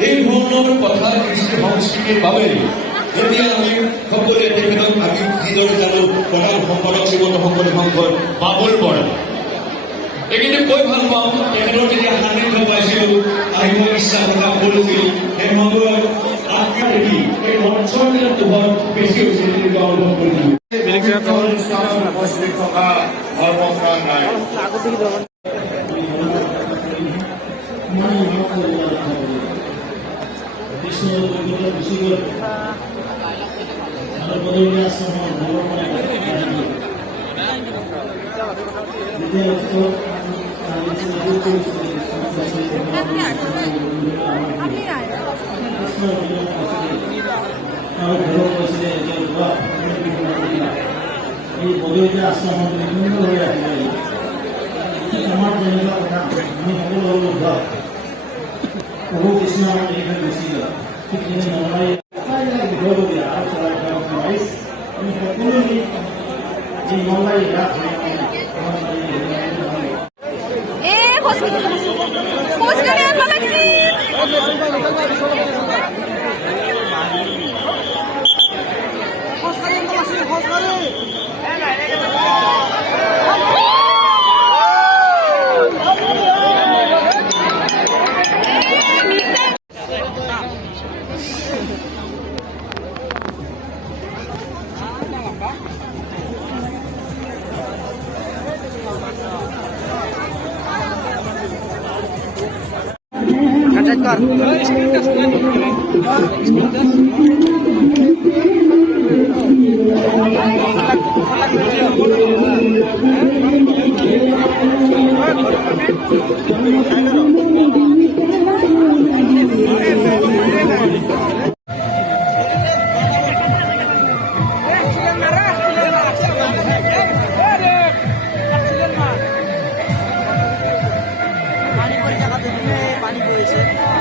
এই ধৰণৰ কথা কৃষ্টি সংস্কৃতিৰ বাবে এতিয়া আমি সকলোৱে তেখেতক আমি যিদৰে জানো প্ৰধান সম্পাদক শ্ৰীমন্ত শংকৰদেৱ সংঘৰ বাবুল বৰা এইখিনি কৈ ভাল পাওঁ তেখেতৰ যেতিয়া সান্নিধ্য পাইছিলোঁ আহিব ইচ্ছা কথা কৰিছিল সেই মন্দিৰৰ আত্মা দেখি এই মঞ্চৰ দিনত বহুত বেছি হৈছিল তেনেকুৱা অনুভৱ কৰিছিলোঁ উপস্থিত থকা ধৰ্মপ্ৰাণ নাই এই বদলিতে আশ্ৰমত বিভিন্নভাৱে ৰাখিব আমাৰ যেনেকুৱা কথা আমি সকলো প্ৰভু কৃষ্ণ আমাৰ এইখন গুচি গ'ল ঠিক তেনে নলাই বিধবীয়া আৰু চলাই আমি সকলো যি নলাই ৰাস পানি পৰীক্ষা কৰতে পানি পড়েছে